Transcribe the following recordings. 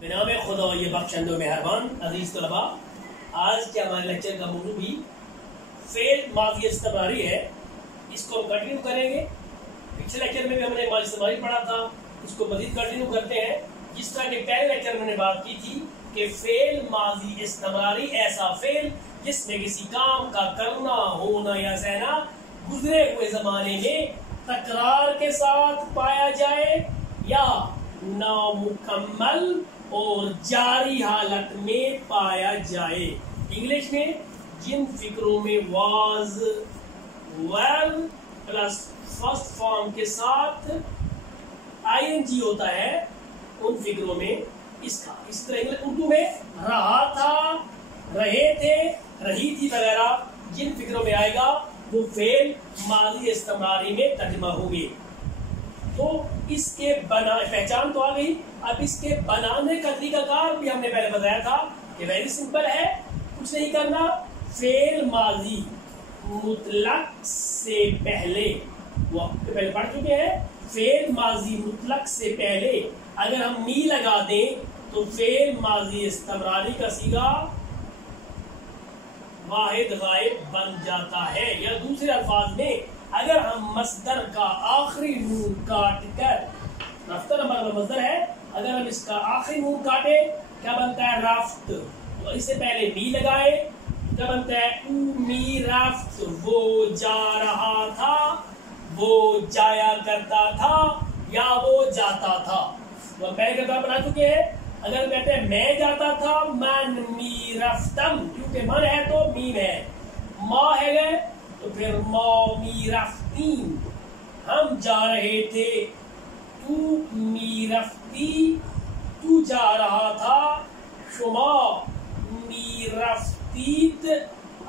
بنام خدا یہ بخشندہ و مہربان عزیز طلباء، آج کے ہمارے لیکچر کا موضوع بھی فعل ماضی استمراری ہے. اس کو ہم کنٹینیو کریں گے. پچھلے لیکچر میں بھی ہم نے ماضی استمراری پڑھا تھا، اس کو مزید کنٹینیو کرتے ہیں. جس طرح کے پہلے لیکچر میں نے بات کی تھی کہ فعل ماضی استمراری ایسا فعل جس میں کسی کام کا کرنا، ہونا یا سہنا گزرے ہوئے زمانے میں تکرار کے ساتھ پایا جائے یا نامکمل اور جاری حالت میں پایا جائے. انگلش میں جن فکروں میں was will plus first form کے ساتھ آئی این جی ہوتا ہے، ان فکروں میں اس طرح اردو میں رہا تھا، رہے تھے، رہی تھی وغیرہ جن فکروں میں آئے گا وہ فعل ماضی استمراری میں ترجمہ ہوں گے. تو اس کے پہچان تو آ گئی. اب اس کے بنانے کا طریقہ کار بھی ہم نے پہلے بتایا تھا کہ ویری سمپل ہے، کچھ نہیں کرنا. فعل ماضی مطلق سے پہلے، وہ پہلے پڑھ چکے ہیں، فعل ماضی مطلق سے پہلے اگر ہم می لگا دیں تو فعل ماضی استمراری کا صیغہ واحد غائب بن جاتا ہے. یا دوسرے الفاظ میں اگر ہم مصدر کا آخری نون کاٹ کر، رفتہ نمبر مصدر ہے، اگر ہم اس کا آخری نون کاٹے کیا بنتا ہے؟ رفت. تو اس سے پہلے می لگائے کیا بنتا ہے؟ او می رفت. وہ جا رہا تھا، وہ جایا کرتا تھا یا وہ جاتا تھا. وہ پہلے کردار بنا چکے ہیں. اگر کہتے ہیں میں جاتا تھا، من می رفتم، کیونکہ من ہے تو میم ہے، ما ہے گئے تو پھر ما می رفتیم، ہم جا رہے تھے. تو می رفتی، تو جا رہا تھا. شما می رفتید،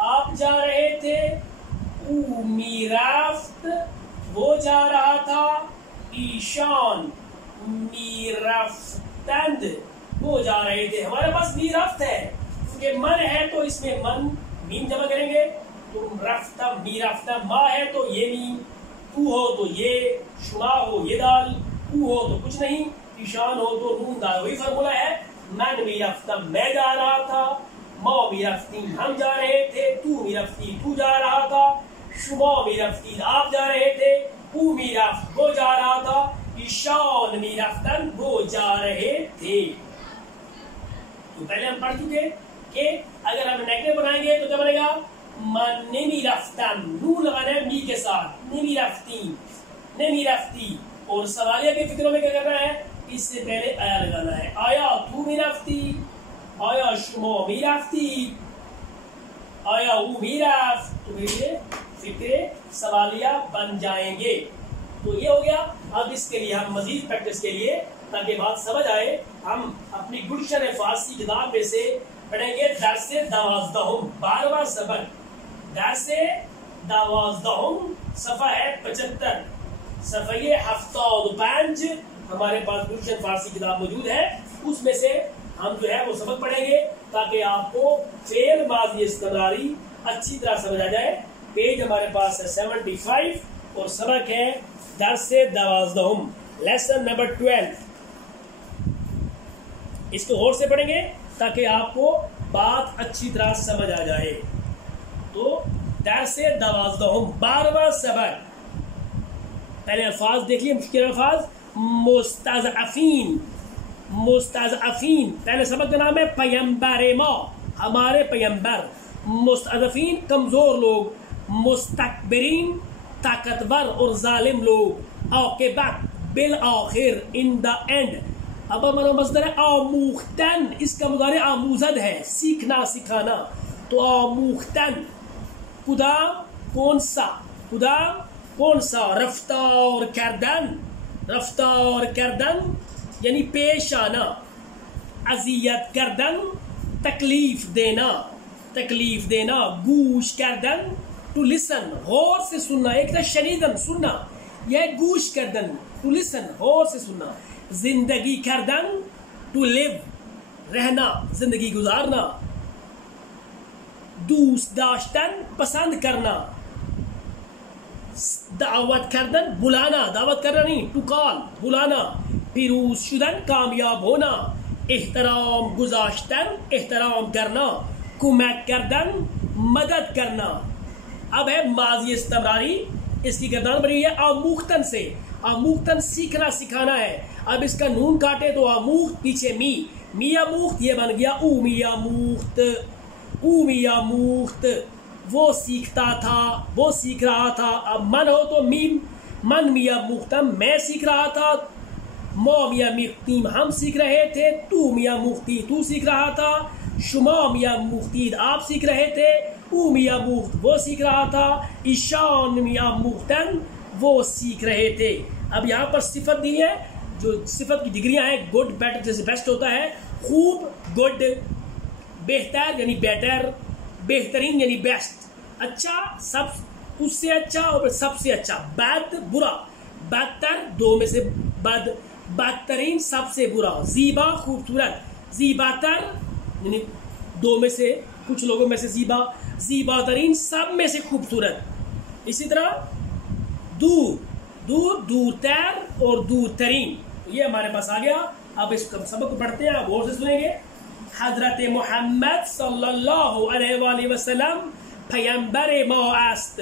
آپ جا رہے تھے. او می رفت، وہ جا رہا تھا. ایشان می رفتند، وہ جا رہے تھے. ہمارے پاس می رفت ہے کیونکہ من ہے تو اس میں من میم جمع کریں گے تو رفتم می رفتم. ما ہے تو یہ میم، تو ہو تو یہ، شما ہو یہ دال، او ہو تو کچھ نہیں، ایشان ہو تو نون دال. وہی فارمولا ہے. من می رفتم، میں جا رہا تھا. ما می رفتیم، ہم جا رہے تھے. تو می رفتی، تو جا رہا تھا. شما می رفتید، آپ جا رہے تھے. او می رفت، وہ جا رہا تھا. ایشان می رفتن، وہ جا رہے تھے. تو پہلے ہم پڑھ چکے کہ اگر ہم نیگیٹو بنائیں گے تو کیا بنے گا؟ من نمی رفتن، نون لگانا ہے می کے ساتھ. نمی رفتی، نمی رفتی. اور سوالیہ کے فکروں میں کیا کرنا ہے؟ اس سے پہلے آیا لگانا ہے. آیا تو می رفتی، آیا شما می رفتی، آیا او می رفت. تو یہ فکرے سوالیہ بن جائیں گے. تو یہ ہو گیا. اب اس کے لیے ہم مزید پریکٹس کے لیے تاکہ بات سمجھ آئے، ہم اپنی گلشن فارسی کتاب میں سے پڑھیں گے درس 12، 12واں سبق. درس 12 صفحہ ہے 75، صفحہ 75 ہمارے پاس گلشن فارسی کتاب موجود ہے. اس میں سے ہم جو ہے وہ سبق پڑھیں گے تاکہ آپ کو فعل ماضی استمراری اچھی طرح سمجھ آ جائے. پیج ہمارے پاس ہے 75 اور سبق ہے درس 12، لیسن نمبر 12. اس کو غور سے پڑھیں گے تاکہ آپ کو بات اچھی طرح سمجھ آ جائے. تو درس 12، 12واں سبق. پہلے الفاظ دیکھیے، مشکل الفاظ. مستضعفین، مستضعفین پہلے سبق کا نام ہے. پیمبر ما، ہمارے پیمبر. مستضعفین کمزور لوگ. مستکبرین طاقتور اور ظالم لوگ. عاقبت بالآخر، ان دا اینڈ. اب ہمارا مصدر ہے آموختن، اس کا مضارع آموزد ہے، سیکھنا سکھانا. تو آموختن کدام کون سا، کدام کون سا. رفتار کردن، رفتار کردن یعنی پیش آنا. اذیت کردن تکلیف دینا، تکلیف دینا. گوش کردن ٹو لسن، غور سے سننا. ایک تھا شنیدن سننا، یہ گوش کردن ٹو لسن، غور سے سننا. زندگی کردن ٹو لیو، رہنا، زندگی گزارنا. دوست داشتن پسند کرنا. دعوت کردن بلانا، دعوت کرنا نہیں، ٹو کال، بلانا. پیروز شدن کامیاب ہونا. احترام گذاشتن، احترام کرنا، کمک کردن، مدد کرنا. اب ہے ماضی استمراری، اس کی گردان بنی ہوئی ہے آموختن سے. آموختن سیکھنا سکھانا ہے. اب اس کا نون کاٹے تو آموخت، پیچھے می آموخت، یہ بن گیا او می آموخت. او می آموخت، وہ سیکھتا تھا، وہ سیکھ رہا تھا. اب من ہو تو میم، من می آموختم، میں سیکھ رہا تھا. ما میاں مختیم، ہم سیکھ رہے تھے. تو میاں مختی، تو سیکھ رہا تھا. شما میاں مختید، آپ سیکھ رہے تھے. او میاں مخت، وہ سیکھ رہا تھا. ایشان میاں مختن، وہ سیکھ رہے تھے. اب یہاں پر صفت دی ہے، جو صفت کی ڈگریاں ہیں. گڈ، بیٹر، جیسے بیسٹ ہوتا ہے. خوب، گڈ. بہتر یعنی بیٹر. بہترین یعنی بیسٹ. اچھا، سب اس سے اچھا اور سب سے اچھا. بد، برا. بدتر، دو میں سے بد. بدترین، سب سے برا. زیبا، خوبصورت. زیباتر یعنی دو میں سے، کچھ لوگوں میں سے زیبا. زیبا ترین، سب میں سے خوبصورت. اسی طرح دور، دور، دور تر اور دور ترین. یہ ہمارے پاس آ گیا. اب اس سبق کو پڑھتے ہیں، آپ غور سے سنیں گے. حضرت محمد صلی اللہ علیہ وآلہ وسلم پیمبر ما است.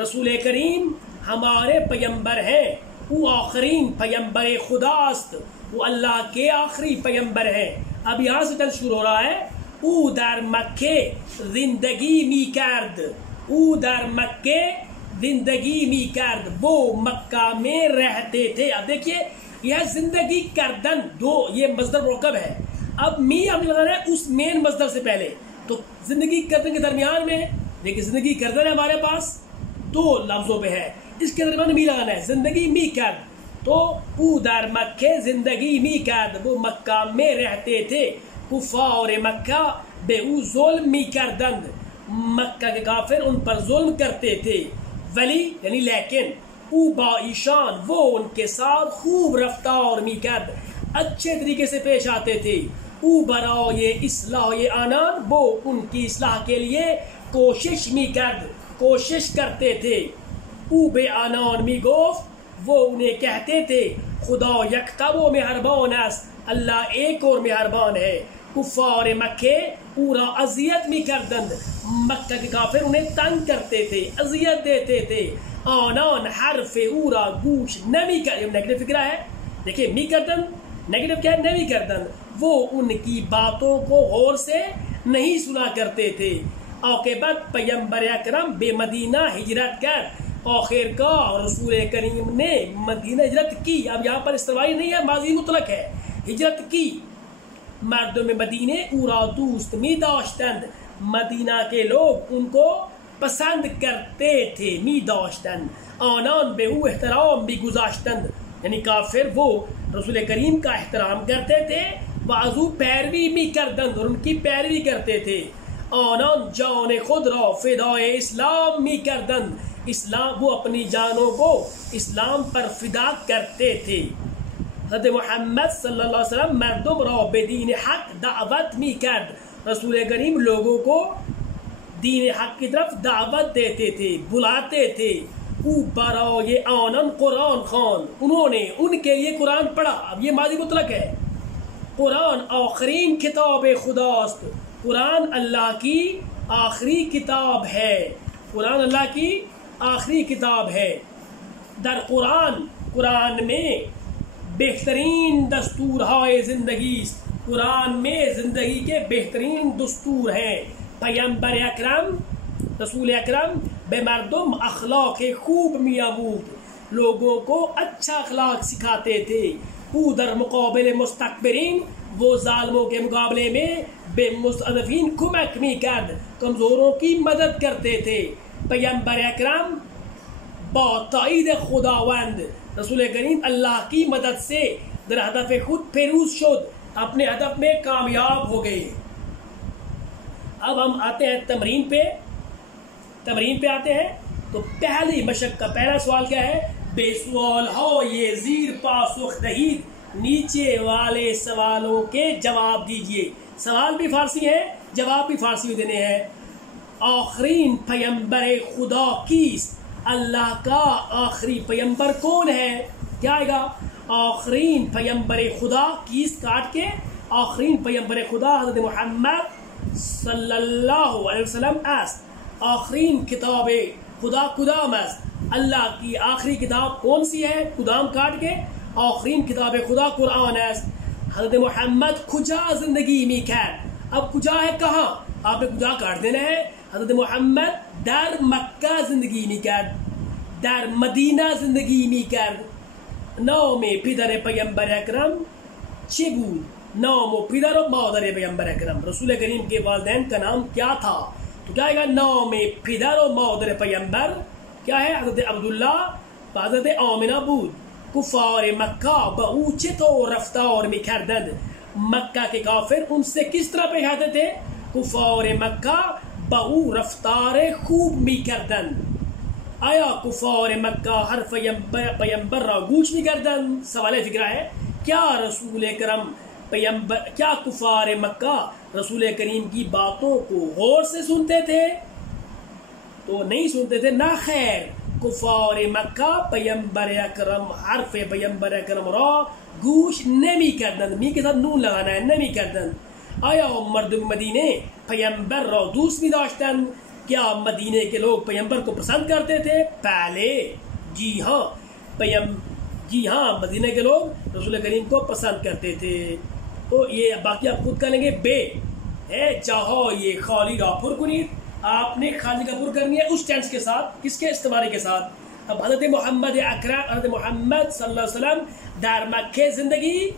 رسول کریم ہمارے پیمبر ہیں. وہ آخرین پیمبر خدا است، وہ اللہ کے آخری پیمبر ہیں. اب یہاں سے چل شروع ہو رہا ہے. او در مکے زندگی می کرد. او در مکے زندگی می کرد، وہ مکہ میں رہتے تھے. اب دیکھیے یہ زندگی کردن، دو، یہ مصدر مرکب ہے. اب می ہم نے لگانا ہے اس مین مصدر سے پہلے، تو زندگی کردن کے درمیان میں دیکھیے زندگی کردن ہے ہمارے پاس دو لفظوں پہ ہے، اس کے درمیان می لگانا ہے. زندگی می کرد، تو او در مکے زندگی می کرد، وہ مکہ میں رہتے تھے. کفار مکہ بے او ظلم می کردند، مکہ کے کافر ان پر ظلم کرتے تھے. ولی یعنی لیکن، او با ایشان، وہ ان کے ساتھ خوب رفتار می کرد، اچھے طریقے سے پیش آتے تھے. او برائے اصلاح آنان، وہ ان کی اصلاح کے لیے کوشش می کرد، کوشش کرتے تھے. او بے آنان می گفت، وہ انہیں کہتے تھے خدا یکتا و مہربان است، اللہ ایک اور مہربان ہے. کفار مکے پورا اذیت می کردند، مکہ کے کافر انہیں تنگ کرتے تھے، اذیت دیتے تھے. آنان حرف اورا گوش نمی کر، نیگیٹو فکرہ ہے. دیکھیں می کردن نیگیٹو کیا ہے، نمی کردن، وہ ان کی باتوں کو غور سے نہیں سنا کرتے تھے. عاقبت پیمبر اکرم بے مدینہ ہجرت کر، آخر کا رسول کریم نے مدینہ ہجرت کی. اب یہاں پر استوائی نہیں ہے، ماضی مطلق ہے. ہجرت کی. مردم مدینے اورا دوست می داشتند، مدینہ کے لوگ ان کو پسند کرتے تھے. می داشتند. آنان بے او احترام بھی گزاشتند، یعنی کافر وہ رسول کریم کا احترام کرتے تھے. وعظو پیروی می کردند، اور ان کی پیروی کرتے تھے. آنان جان خود را فدائے اسلام می کردند، اسلام، وہ اپنی جانوں کو اسلام پر فدا کرتے تھے. حضرت محمد صلی اللہ علیہ وسلم مردم را بدین حق دعوت می کرد، رسول کریم لوگوں کو دین حق کی طرف دعوت دیتے تھے، بلاتے تھے. او برائے آنان قرآن خوان، انہوں نے ان کے لیے قرآن پڑھا. اب یہ ماضی مطلق ہے. قرآن آخرین کتاب خداست، قرآن اللہ کی آخری کتاب ہے. قرآن اللہ کی آخری کتاب ہے. در قرآن، قرآن میں بہترین دستور ہے زندگی، قرآن میں زندگی کے بہترین دستور ہیں. پیمبر اکرم، رسول اکرم بے مردم اخلاق خوب میامود، لوگوں کو اچھا اخلاق سکھاتے تھے. او در مقابل مستکبرین، وہ ظالموں کے مقابلے میں بے مستضعفین کمک می کرد، کمزوروں کی مدد کرتے تھے. پیمبر اکرم با تائید خداوند، رسول کریم اللہ کی مدد سے در ہدف خود پیروز شد، اپنے ہدف میں کامیاب ہو گئے. اب ہم آتے ہیں تمرین پہ آتے ہیں. تو پہلی مشق کا پہلا سوال کیا ہے؟ بے سوال ہو یہ زیر پاسخ دہید، نیچے والے سوالوں کے جواب دیجئے. سوال بھی فارسی ہے، جواب بھی فارسی میں دینے ہیں. آخرین پیمبر خدا کیست؟ اللہ کا آخری پیمبر کون ہے؟ کیا آئے گا؟ آخرین پیمبر خدا کیست کاٹ کے آخرین پیغمبر خدا حضرت محمد صلی اللہ علیہ وسلم است. آخرین کتاب خدا کدام است؟ اللہ کی آخری کتاب کون سی ہے؟ کدام کاٹ کے آخرین کتاب خدا قرآن است. حضرت محمد کجا زندگی می کرد؟ اب کجا ہے کہاں؟ آپ نے کجا کاٹ دینا ہے. حضرت محمد در مکہ زندگی می کرد، در مدینہ زندگی می کرد. نام پدر پیغمبر اکرم چه بود؟ نام و پدر و مادر پیغمبر اکرم، رسول کریم کے والدین کا نام کیا تھا؟ تو کیا ہے نام پدر و مادر پیغمبر کیا ہے؟ حضرت عبداللہ و حضرت آمنہ بود. کفار مکہ با او چطور رفتار می کردند؟ مکہ کے کافر ان سے کس طرح پیش آتے تھے؟ کفار مکہ با او رفتار خوب می کردند. آیا کفار مکہ ہر پیغمبر را گوش می کردند؟ سوال فکرہ ہے. کیا رسول کرم پیغمبر، کیا کفار مکہ رسول کریم کی باتوں کو غور سے سنتے تھے؟ تو نہیں سنتے تھے. نہ خیر، کفار مکہ پیغمبر اکرم، حرف پیغمبر اکرم را گوش نمی کردند. می کے ساتھ نون لگانا ہے، نمی کردند. آیا مردم مدینے پیغمبر را دوست می داشتند؟ کیا مدینے کے لوگ پیغمبر کو پسند کرتے تھے؟ پہلے جی ہاں مدینہ کے لوگ رسول کریم کو پسند کرتے تھے. تو یہ باقی آپ خود کر لیں گے. بے ہے چاہو یہ خالی را پر کنید، آپ نے خالی کا پر کرنی ہے اس ٹینس کے ساتھ. کس کے استعمال کے ساتھ؟ اب حضرت محمد اکرم، حضرت محمد صلی اللہ علیہ وسلم در مکہ زندگی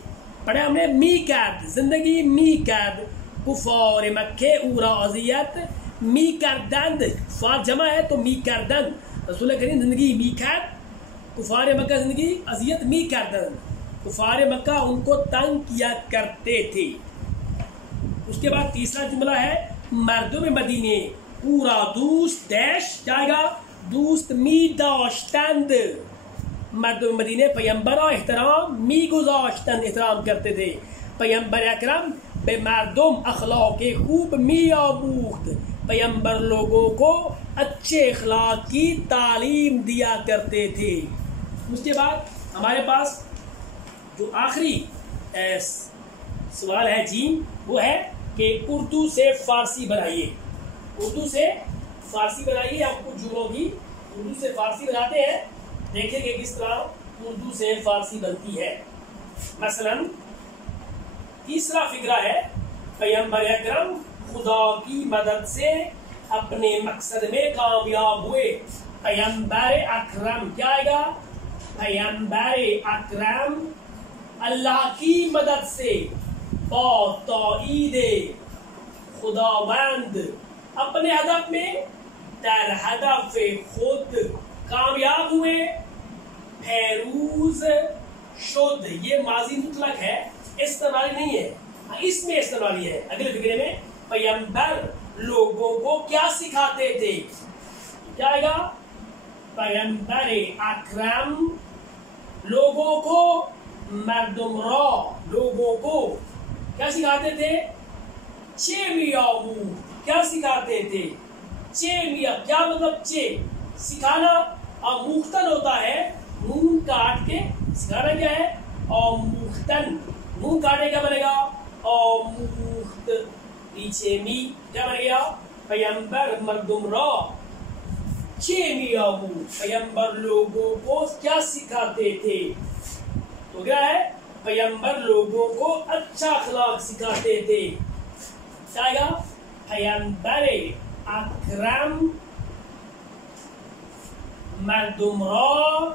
پڑھا ہم نے می کرد، زندگی می کرد. کفار مکہ او را اذیت می کردند، فار جمع ہے تو می کردند. رسول کریم زندگی می کرد، کفار مکہ زندگی اذیت می کردند. کفار مکہ ان کو تنگ کیا کرتے تھے. اس کے بعد تیسرا جملہ ہے مردم مدینے پورا دوست ڈیش جائے گا، دوست می داشتند. مردم مدینے پیغمبر احترام می گذاشتند، احترام کرتے تھے. پیغمبر اکرم به مردم اخلاق خوب می آموخت، پیغمبر لوگوں کو اچھے اخلاق کی تعلیم دیا کرتے تھے. اس کے بعد ہمارے پاس جو آخری سوال ہے جی، وہ ہے کہ اردو سے فارسی بنائیے. اردو سے فارسی بنائیے. آپ کچھ جملوں کی اردو سے فارسی بناتے ہیں، دیکھیں کہ کس طرح اردو سے فارسی بنتی ہے. مثلا تیسرا فقرہ ہے پیغمبر اکرم خدا کی مدد سے اپنے مقصد میں کامیاب ہوئے. پیغمبر اکرم کیا آئے گا؟ پیغمبر اکرم اللہ کی مدد سے با تائید خداوند اپنے ہدف میں در ہدف خود کامیاب ہوئے، پیروز شد. یہ ماضی مطلق ہے، استعمالی نہیں ہے، اس میں استعمالی ہے. اگلے فقرے میں پیغمبر لوگوں کو کیا سکھاتے تھے؟ کیا آئے گا؟ پیغمبر اکرم لوگوں کو، مردم را لوگوں کو کیا سکھاتے تھے؟ چے میامو کیا سکھاتے تھے؟ چے میا کیا مطلب چے؟ سکھانا. آموختن ہوتا ہے نون کاٹ کے، سکھانا کیا ہے؟ آموختن. نون کاٹے کیا بنے گا؟ آموخت. پیچھے می کیا بنے گا؟ پیغمبر مردم را چے میامو، پیغمبر لوگوں کو کیا سکھاتے تھے؟ تو کیا ہے؟ پیغمبر لوگوں کو اچھا اخلاق سکھاتے تھے. کیا گا؟ پیغمبر اکرم مردم را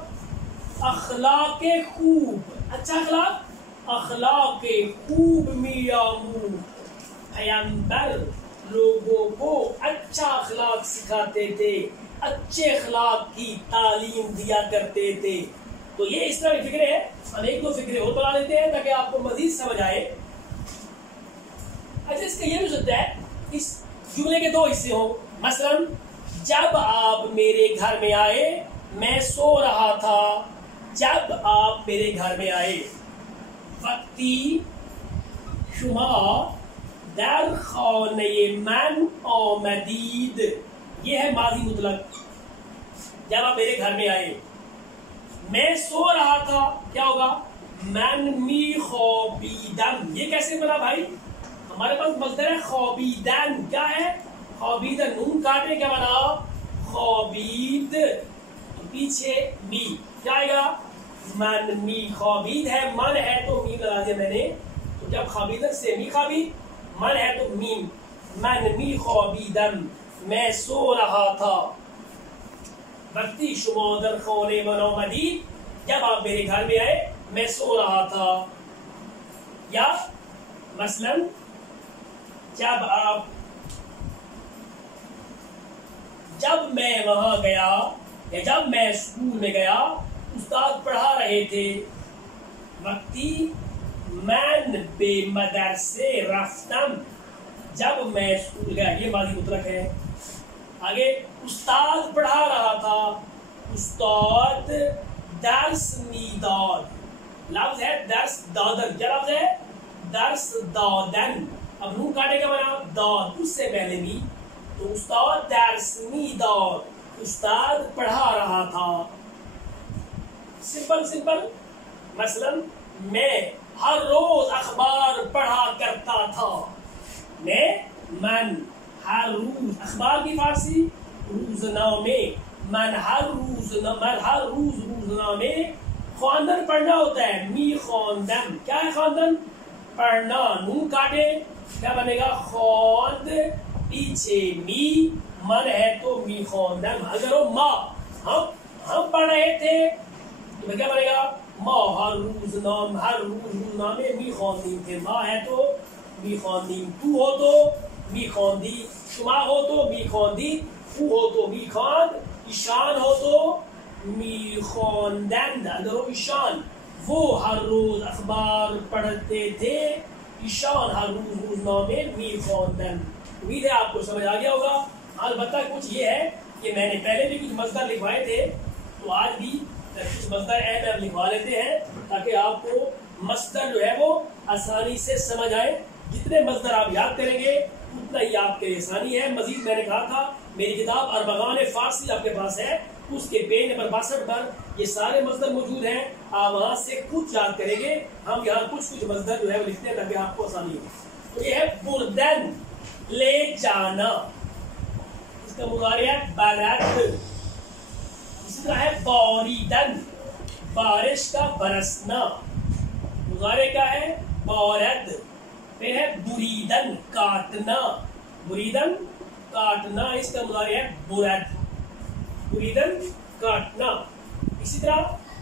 اخلاق خوب، اچھا اخلاق خوب میامو. پیغمبر لوگوں کو اچھا اخلاق سکھاتے تھے، اچھے اخلاق کی تعلیم دیا کرتے تھے. تو یہ اس طرح کی فکرے ہیں. ہم ایک دو فکرے اور بنا لیتے ہیں تاکہ آپ کو مزید سمجھ آئے. اچھا اس کا یہ بھی سکتا ہے اس جملے کے دو حصے ہوں. مثلا جب آپ میرے گھر میں آئے میں سو رہا تھا. جب آپ میرے گھر میں آئے، وقتی شما در خانه من آمدید، یہ ہے ماضی مطلق. جب آپ میرے گھر میں آئے، میں سو رہا تھا، کیا ہوگا؟ من می خوابیدم، یہ کیسے بنا بھائی؟ ہمارے پاس مصدر ہے خوابیدن، کیا ہے؟ خوابیدن، نون کاٹے کیا بنا؟ خوابید، تو پیچھے می کیا آئے گا؟ من می خوابید ہے، من ہے تو میم لگا دیا میں نے، تو جب خوابیدن سے می خوابید، من ہے تو میم، من می خوابیدم، میں سو رہا تھا، وقتی شما در خانے من آمدید، جب آپ میرے گھر میں آئے میں سو رہا تھا. یا مثلا جب میں وہاں گیا یا جب میں اسکول میں گیا استاد پڑھا رہے تھے، وقتی من بے مدرسے رفتم، جب میں اسکول گیا، یہ ماضی مطلق ہے. آگے استاد پڑھا رہا تھا، استاد درس میداد، لفظ ہے درس دادن، کیا لفظ ہے؟ درس دادن. اب نون کاٹے کا بنا داد، اس سے پہلے بھی، تو استاد درس میداد، استاد پڑھا رہا تھا. Simple simple. مثلا میں ہر روز اخبار پڑھا کرتا تھا، من ہر روز، اخبار کی فارسی روزنامے، من ہر روز روزنامے. خواندن پڑھنا ہوتا ہے، می خواندن، کیا ہے خواندن؟ پڑھنا. نون کاٹے کیا بنے گا؟ خواند، پیچھے می، من ہے تو می خواندن. اگر وہ ما ہم پڑھ رہے تھے تو کیا بنے گا؟ ما ہر روز روزنامے می خواندیم تھے، ما ہے تو می خواندیم، تو ہو تو می خواندی، شما ہو تو می خواندی، او ہو تو می خواند، ایشان ہو تو می خواندند. اگر وہ ایشان، وہ ہر روز اخبار پڑھتے تھے، ایشان ہر روز روزنامے می خواندند. امید ہے آپ کو سمجھ آ گیا ہوگا. البتہ کچھ یہ ہے کہ میں نے پہلے بھی کچھ مصدر لکھوائے تھے، تو آج بھی کچھ مصدر اہم لکھوا لیتے ہیں تاکہ آپ کو مصدر جو ہے وہ آسانی سے سمجھ آئے. جتنے مصدر آپ یاد کریں گے اتنا ہی آپ کے لیے آسانی ہے. مزید میں نے کہا تھا میری کتاب اربغان فارسی آپ کے پاس ہے، اس کے پیج نمبر 62 پر یہ سارے مصدر موجود ہیں، آپ وہاں سے کچھ یاد کریں گے. ہم یہاں کچھ مصدر جو ہے وہ لکھتے ہیں تاکہ آپ کو آسانی ہو. تو یہ ہے بردن، لے جانا، اس کا مضارع ہے برد. اسی طرح ہے باریدن، بارش کا برسنا، مضارع کیا ہے؟ بارد. پھر ہے بریدن، کاٹنا، بریدن کاٹنا، اس کا مضارع ہے برد، بریدن کاٹنا. اسی طرح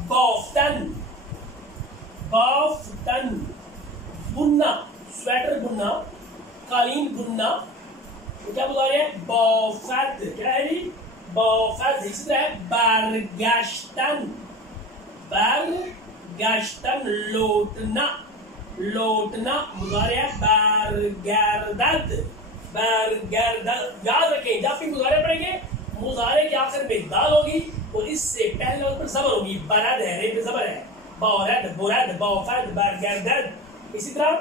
بافتن، بننا، سویٹر بننا، قالین بننا، تو کیا مضارع ہے؟ بافد. کیا ہے جی؟ بافد. اسی طرح ہے برگشتن، لوٹنا، مضارع ہے برگردد. یاد رکھیں جب بھی مضارع پڑھیں گے مضارع کے آخر میں دال ہوگی اور اس سے پہلے اس پر زبر ہوگی. برد ہے، رے پہ زبر ہے، بارد، برد، بافد، برگردد. اسی طرح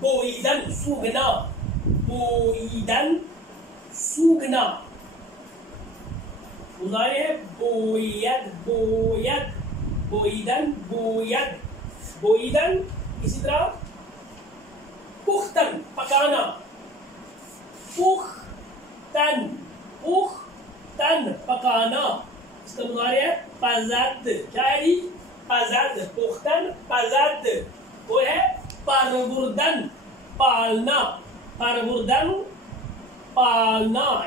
بوئیدن، سوگنا، مضارع ہے بوئیدن. اسی طرح پختن، پکانا، پختن پکانا، اس کا مضارع ہے پزد. کیا ہے جی؟ پزد، پختن پزد. وہ ہے پروردن، پالنا،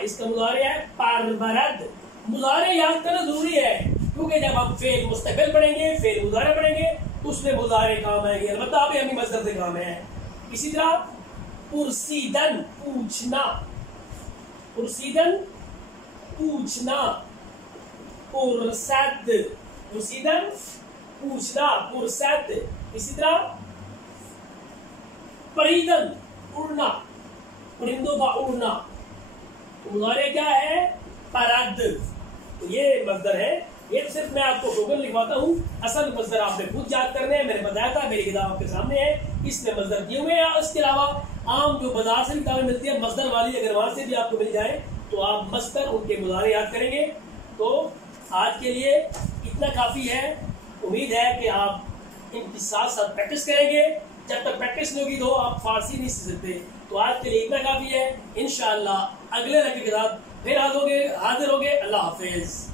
اس کا مضارع ہے پرورد. مضارع یاد کرنا ضروری ہے کیونکہ جب ہم فعل مستقبل پڑھیں گے، فعل مضارع پڑھیں گے تو اس میں مضارع کام آئے گی، البتہ ابھی ہمیں مصدر سے کام ہے. اسی طرح پرسیدن، پوچھنا، پرسد، پرسیدن پوچھنا، پرسد. اسی طرح پریدن، اڑنا، پرندوں کا اڑنا، مضارع کیا ہے؟ پرد. تو یہ مصدر ہے. یہ تو صرف میں آپ کو ٹوکن لکھواتا ہوں، اصل مصدر آپ نے خود یاد کرنے ہیں. میں نے بتایا تھا میری کتاب آپ کے سامنے ہے، اس میں مصدر دیے ہوئے ہیں. اس کے علاوہ عام جو بازار سے کتابیں ملتی ہیں مصدر والی، اگر وہاں سے بھی آپ کو مل جائے تو آپ مصدر ان کے مضارع یاد کریں گے. تو آج کے لیے اتنا کافی ہے. امید ہے کہ آپ ان کی ساتھ ساتھ پریکٹس کریں گے. جب تک پریکٹس نہیں ہوگی تو آپ فارسی نہیں سیکھ سکتے. تو آج کے لیے اتنا کافی ہے. انشاءاللہ اگلے لقطے کے ساتھ پھر حاضر ہوگے. اللہ حافظ.